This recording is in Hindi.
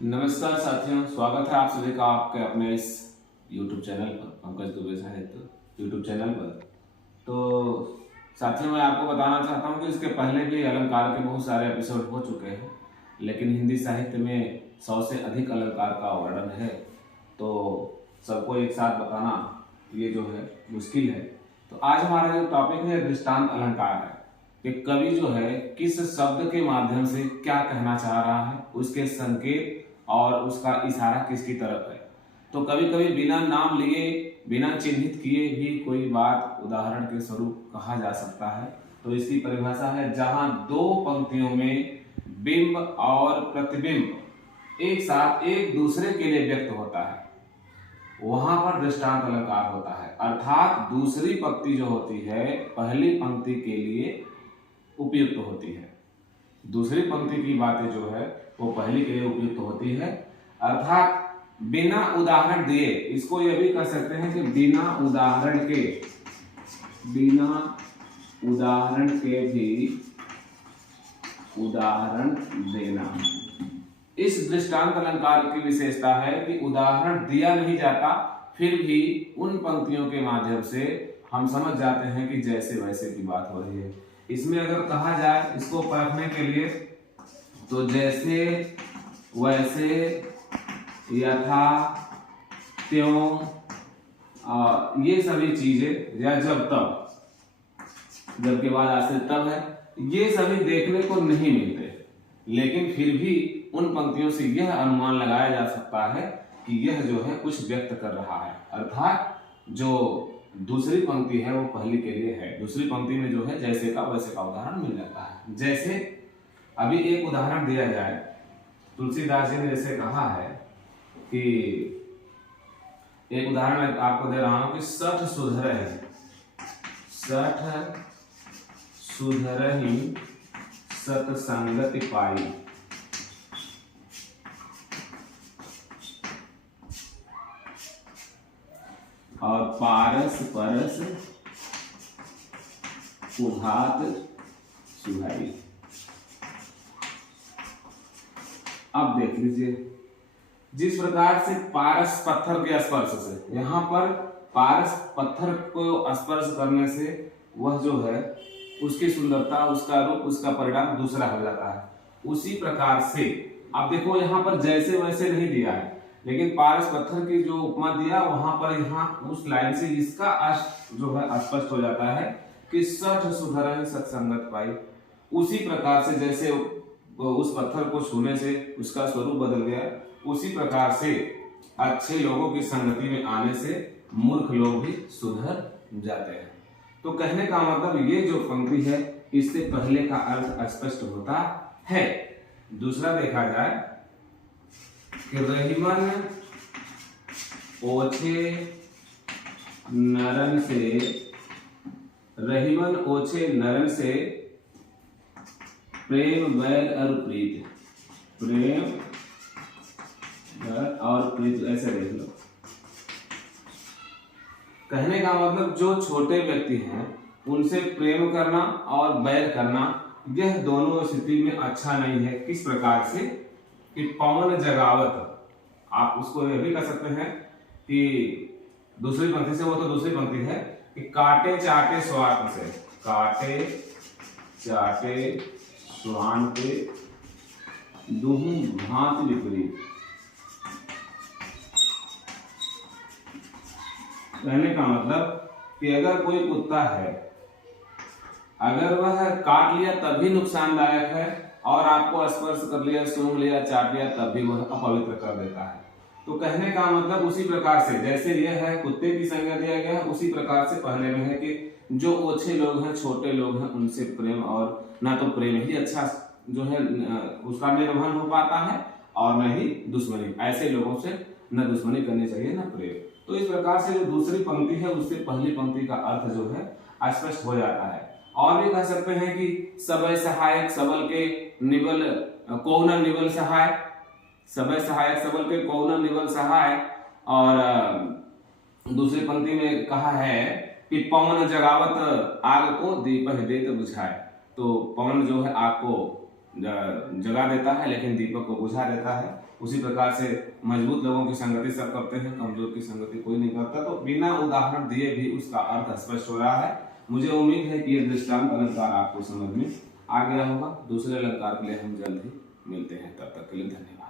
नमस्कार साथियों, स्वागत है आप सभी का आपके अपने इस YouTube चैनल पर, पंकज दुबे साहित्य YouTube चैनल पर। तो साथियों, मैं आपको बताना चाहता हूं कि इसके पहले भी अलंकार के बहुत सारे एपिसोड हो चुके हैं, लेकिन हिंदी साहित्य में 100 से अधिक अलंकार का वर्णन है, तो सबको एक साथ बताना ये जो है मुश्किल है। तो आज हमारा जो टॉपिक है दृष्टांत अलंकार है कि कवि जो है किस शब्द के माध्यम से क्या कहना चाह रहा है, उसके संकेत और उसका इशारा किसकी तरफ है। तो कभी कभी बिना नाम लिए, बिना चिन्हित किए भी कोई बात उदाहरण के स्वरूप कहा जा सकता है। तो इसकी परिभाषा है जहां दो पंक्तियों में बिंब और प्रतिबिंब एक साथ एक दूसरे के लिए व्यक्त होता है, वहां पर दृष्टांत अलंकार होता है। अर्थात दूसरी पंक्ति जो होती है पहली पंक्ति के लिए उपयुक्त होती है, दूसरी पंक्ति की बातें जो है वो पहली के लिए उपयुक्त होती है। अर्थात बिना उदाहरण दिए, इसको ये भी कह सकते हैं कि बिना उदाहरण के भी उदाहरण देना। इस दृष्टांत अलंकार की विशेषता है कि उदाहरण दिया नहीं जाता, फिर भी उन पंक्तियों के माध्यम से हम समझ जाते हैं कि जैसे वैसे की बात हो रही है। इसमें अगर कहा जाए इसको परखने के लिए, तो जैसे वैसे, यथा, त्यों, ये सभी चीजें, या जब तब, जब के बाद आश्रित तब है, ये सभी देखने को नहीं मिलते, लेकिन फिर भी उन पंक्तियों से यह अनुमान लगाया जा सकता है कि यह जो है कुछ व्यक्त कर रहा है। अर्थात जो दूसरी पंक्ति है वो पहली के लिए है। दूसरी पंक्ति में जो है जैसे का वैसे का उदाहरण मिल जाता है। जैसे अभी एक उदाहरण दिया जाए, तुलसीदास जी ने जैसे कहा है कि एक उदाहरण मैं आपको दे रहा हूं कि सठ सुधरहि सतसंगति पाई। और पारस परस कुहात सुहाई। अब देख लीजिए, जिस प्रकार से पारस पत्थर के स्पर्श से, यहाँ पर पारस पत्थर को स्पर्श करने से वह जो है उसकी सुंदरता, उसका रूप, उसका परिणाम दूसरा हो जाता है। उसी प्रकार से अब देखो, यहाँ पर जैसे वैसे नहीं दिया है, लेकिन पारस पत्थर की जो उपमा दिया वहां पर, यहाँ उस लाइन से इसका जो है स्पष्ट हो जाता है कि सठ सुधरहि सत्संगत पाई। उसी प्रकार से जैसे उस पत्थर को छूने से उसका स्वरूप बदल गया, उसी प्रकार से अच्छे लोगों की संगति में आने से मूर्ख लोग भी सुधर जाते हैं। तो कहने का मतलब ये जो पंक्ति है इससे पहले का अर्थ स्पष्ट होता है। दूसरा देखा जाए कि रहीमन ओछे नरन से प्रेम वैर और प्रीत, प्रेम वैर और प्रीत, ऐसे देख लो। कहने का मतलब जो छोटे व्यक्ति हैं उनसे प्रेम करना और बैर करना, यह दोनों स्थिति में अच्छा नहीं है। किस प्रकार से कि पवन जगावत, आप उसको यह भी कह सकते हैं कि दूसरी पंक्ति से, वो तो दूसरी पंक्ति है कि काटे चाटे स्वार्थ से, काटे चाटे स्वान पे दुहु भांति विपरीत। कहने का मतलब कि अगर कोई कुत्ता है, अगर वह काट लिया तब भी नुकसानदायक है, और आपको स्पर्श कर लिया, सूंघ लिया, चाट लिया तब भी वह अपवित्र कर देता है। तो कहने का मतलब उसी प्रकार से जैसे यह है कुत्ते की संज्ञा दिया गया है, उसी प्रकार से पहले में है कि जो ओछे लोग हैं, छोटे लोग हैं, उनसे प्रेम, और ना तो प्रेम ही अच्छा जो है उसका निर्वहन हो पाता है, और न ही दुश्मनी। ऐसे लोगों से न दुश्मनी करनी चाहिए न प्रेम। तो इस प्रकार से जो दूसरी पंक्ति है उससे पहली पंक्ति का अर्थ जो है स्पष्ट हो जाता है। और भी कह सकते हैं कि सबय सहायक सबल के निबल को न निबल सहाय, सबय सहायक सबल के को न निबल सहाय। और दूसरी पंक्ति में कहा है कि पवन जगावत आग को दीपक देत बुझाए। तो पवन जो है आग को जगा देता है लेकिन दीपक को बुझा देता है। उसी प्रकार से मजबूत लोगों की संगति सब करते हैं, कमजोर की संगति कोई नहीं करता। तो बिना उदाहरण दिए भी उसका अर्थ स्पष्ट हो रहा है। मुझे उम्मीद है कि ये दृष्टांत अलंकार आपको समझ में आ गया होगा। दूसरे अलंकार के लिए हम जल्द ही मिलते हैं, तब तक के लिए धन्यवाद।